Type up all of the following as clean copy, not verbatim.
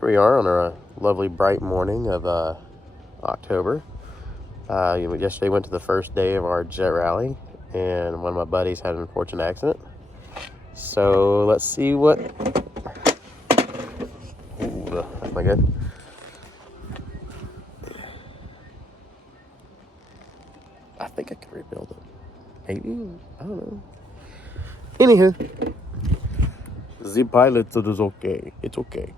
Here we are on a lovely bright morning of October. Yesterday went to the first day of our jet rally, and one of my buddies had an unfortunate accident. So let's see what... Ooh, that's not good. I think I can rebuild it. Maybe? I don't know. Anywho. The pilot is okay. It's okay.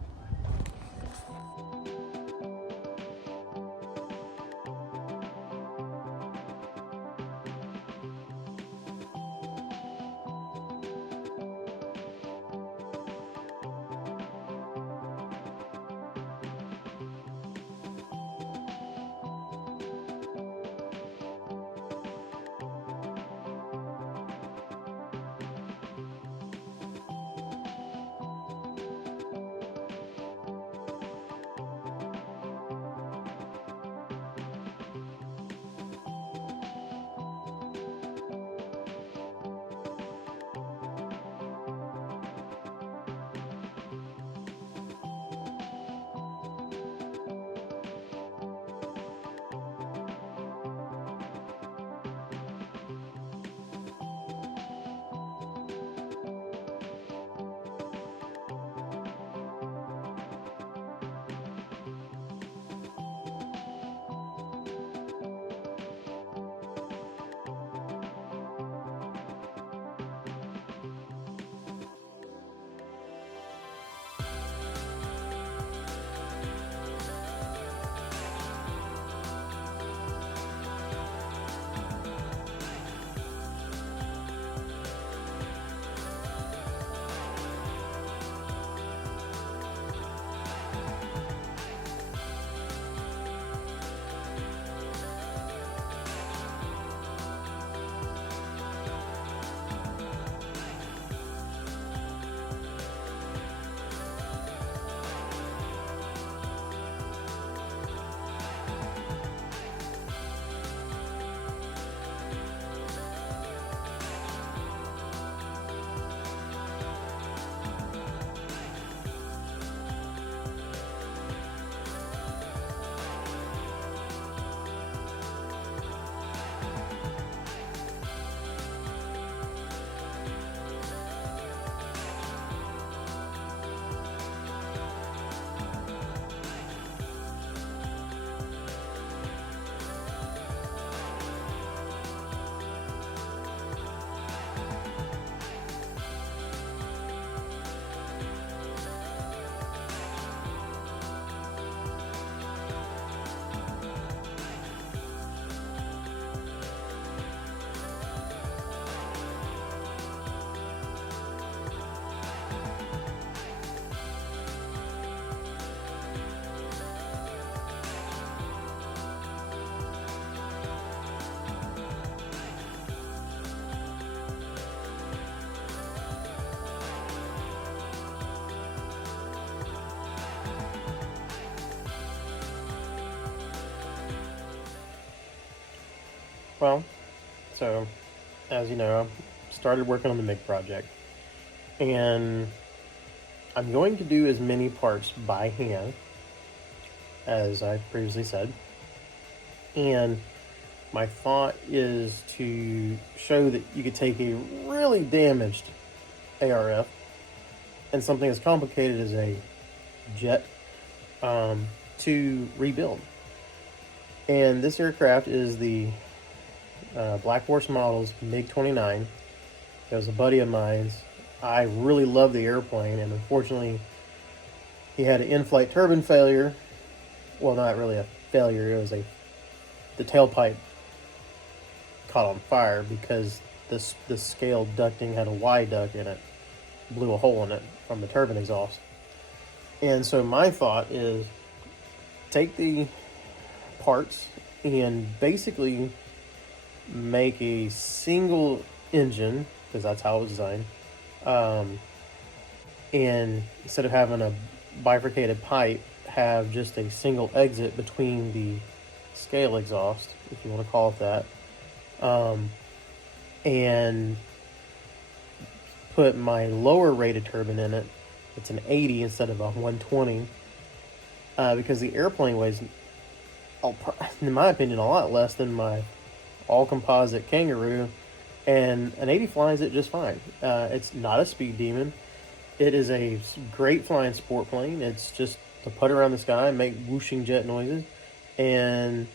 Well, so as you know, I started working on the MiG project, and I'm going to do as many parts by hand as I previously said. And my thought is to show that you could take a really damaged ARF and something as complicated as a jet to rebuild. And this aircraft is the Blackhorse model's MiG-29. It was a buddy of mine's. I really love the airplane, and unfortunately he had an in-flight turbine failure. Well, not really a failure, it was the tailpipe caught on fire because the scale ducting had a Y duct in it, blew a hole in it from the turbine exhaust. And so my thought is take the parts and basically make a single engine, because that's how it was designed, and instead of having a bifurcated pipe, have just a single exit between the scale exhaust, if you want to call it that, and put my lower rated turbine in it. It's an 80 instead of a 120, because the airplane weighs, in my opinion, a lot less than my all-composite Kangaroo, and an 80 flies it just fine. It's not a speed demon. It is a great flying sport plane. It's just to put around the sky and make whooshing jet noises, and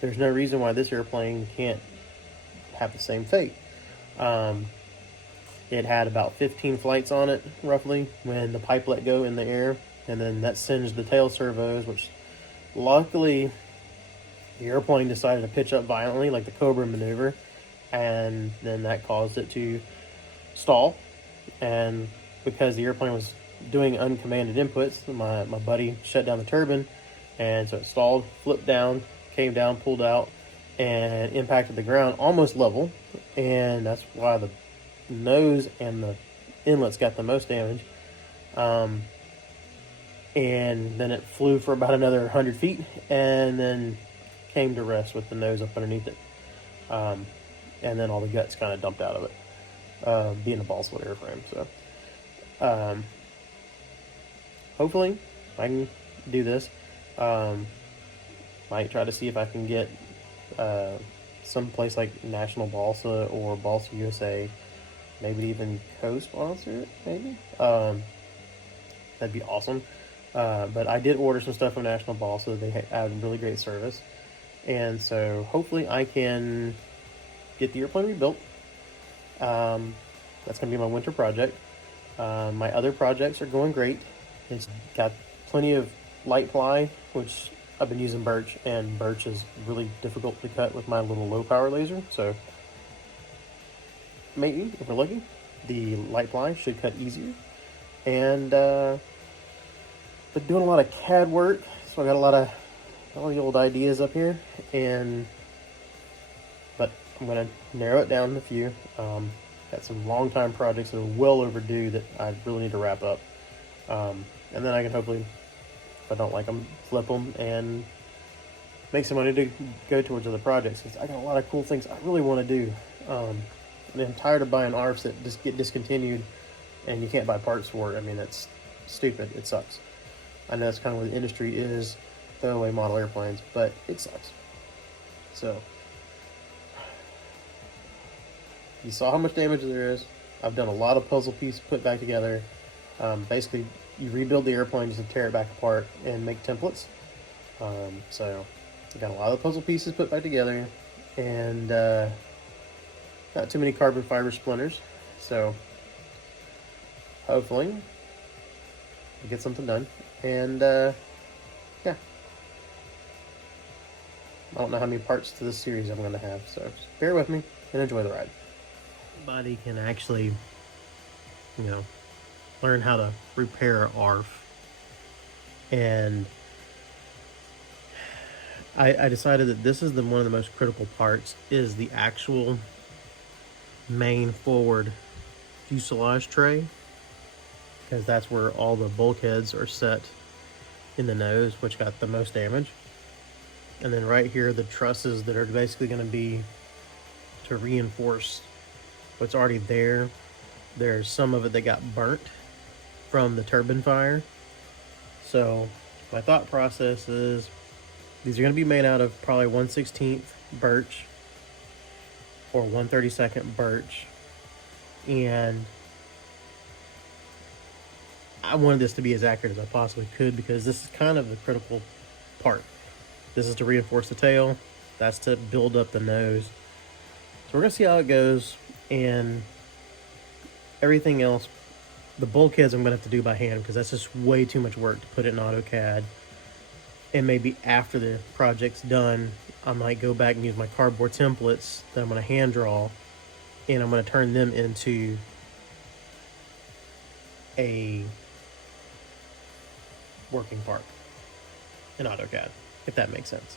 there's no reason why this airplane can't have the same fate. It had about 15 flights on it, roughly, when the pipe let go in the air, and then that singed the tail servos, which luckily the airplane decided to pitch up violently, like the Cobra maneuver, and then that caused it to stall. And because the airplane was doing uncommanded inputs, my buddy shut down the turbine, and so it stalled, flipped down, came down, pulled out, and impacted the ground almost level, and that's why the nose and the inlets got the most damage. And then it flew for about another 100 feet, and then came to rest with the nose up underneath it. And then all the guts kind of dumped out of it, being a balsa wood airframe. So hopefully I can do this. Might try to see if I can get some place like National Balsa or Balsa USA, maybe even co-sponsor it, maybe. That'd be awesome. But I did order some stuff from National Balsa. They had really great service. And so hopefully I can get the airplane rebuilt. That's going to be my winter project. My other projects are going great. It's got plenty of light ply, which I've been using birch, and birch is really difficult to cut with my little low power laser. So maybe, if we're lucky, the light ply should cut easier. And been doing a lot of CAD work, so I got a lot of all the old ideas up here, but I'm gonna narrow it down to a few. Got some long time projects that are well overdue that I really need to wrap up, and then I can hopefully, if I don't like them, flip them and make some money to go towards other projects, because I got a lot of cool things I really want to do. And I'm tired of buying ARFs that just get discontinued and you can't buy parts for it. I mean, that's stupid. It sucks. I know that's kind of where the industry is, throwaway model airplanes, but it sucks. So you saw how much damage there is. I've done a lot of puzzle pieces put back together. Basically, you rebuild the airplane just to tear it back apart and make templates. So I got a lot of puzzle pieces put back together, and not too many carbon fiber splinters. So hopefully we get something done. And yeah, I don't know how many parts to this series I'm going to have, so just bear with me and enjoy the ride. Anybody can actually, learn how to repair ARF. And I decided that this is one of the most critical parts, is the actual main forward fuselage tray, because that's where all the bulkheads are set in the nose, which got the most damage. And then right here, the trusses that are basically going to be to reinforce what's already there. There's some of it that got burnt from the turbine fire. So my thought process is these are going to be made out of probably 1/16 birch or 1/32 birch, and I wanted this to be as accurate as I possibly could, because this is kind of the critical part. This is to reinforce the tail. That's to build up the nose. So we're going to see how it goes, and everything else, the bulkheads I'm going to have to do by hand, because that's just way too much work to put it in AutoCAD. And maybe after the project's done, I might go back and use my cardboard templates that I'm going to hand draw, and I'm going to turn them into a working part in AutoCAD, if that makes sense.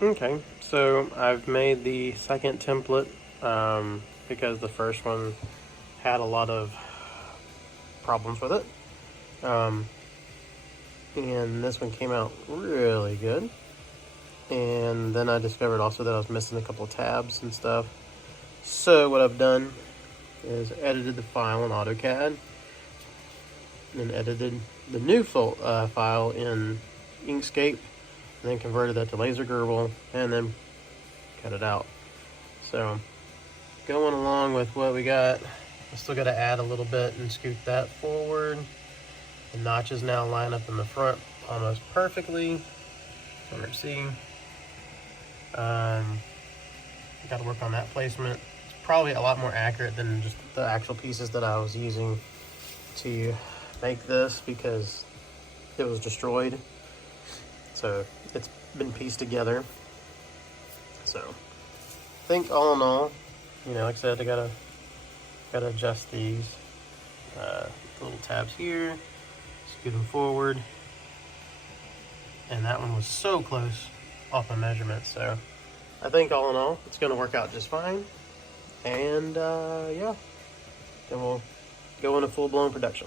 Okay, so I've made the second template because the first one had a lot of problems with it. And this one came out really good. And then I discovered also that I was missing a couple of tabs and stuff. So what I've done is edited the file in AutoCAD and edited the new file in Inkscape, and then converted that to laser Gerbil and then cut it out. So going along with what we got, I still got to add a little bit and scoot that forward. The notches now line up in the front almost perfectly. See, got to work on that placement. It's probably a lot more accurate than just the actual pieces that I was using to make this because it was destroyed. So it's been pieced together. So I think all in all, you know, like I said, I gotta adjust these little tabs here, scoot them forward, and that one was so close off my measurements. So I think all in all, it's gonna work out just fine. And yeah, then we'll go into full-blown production.